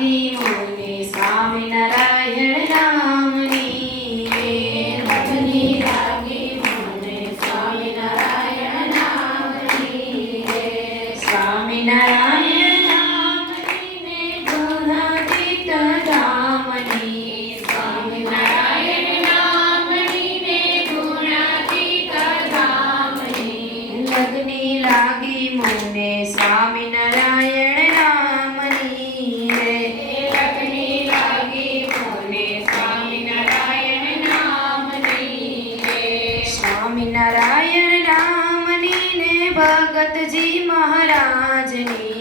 મને સ્વામિનારાયણ નામની લગની લાગી મને સ્વામિનારાયણ નામની સ્વામિનારાયણ નામની ગુણાતીત ધામની સ્વામિનારાયણ નામની ગુણાતીત ધામની લગની લાગી મને મહારાજની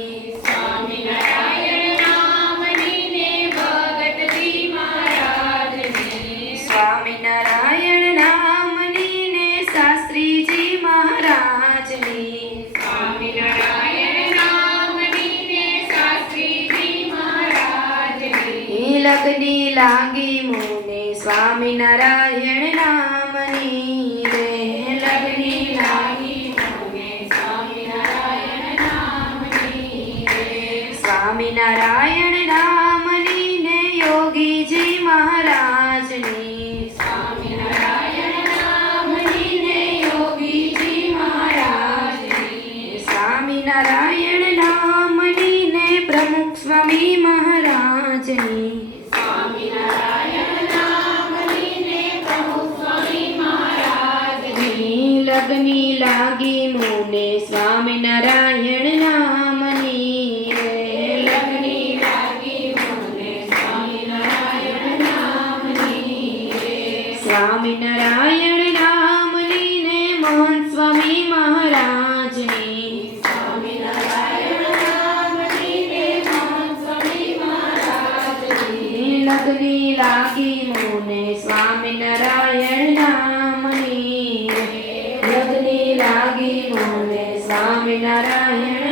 લગની લાગી મને સ્વામિનારાયણ નામની સ્વામિનારાયણ નામની ને યોગીજી મહારાજની. સ્વામિનારાયણ નામની ને યોગીજી મહારાજની. સ્વામિનારાયણ નામની ને પ્રમુખ સ્વામી મહારાજની. ને લગની લાગી મુને સ્વામિનારાયણ નામની સ્વામિનારાયણ નામની ને મહંત સ્વામી મહારાજની. લગની લાગી મને સ્વામિનારાયણ નામની. લગની લાગી મને સ્વામિનારાયણ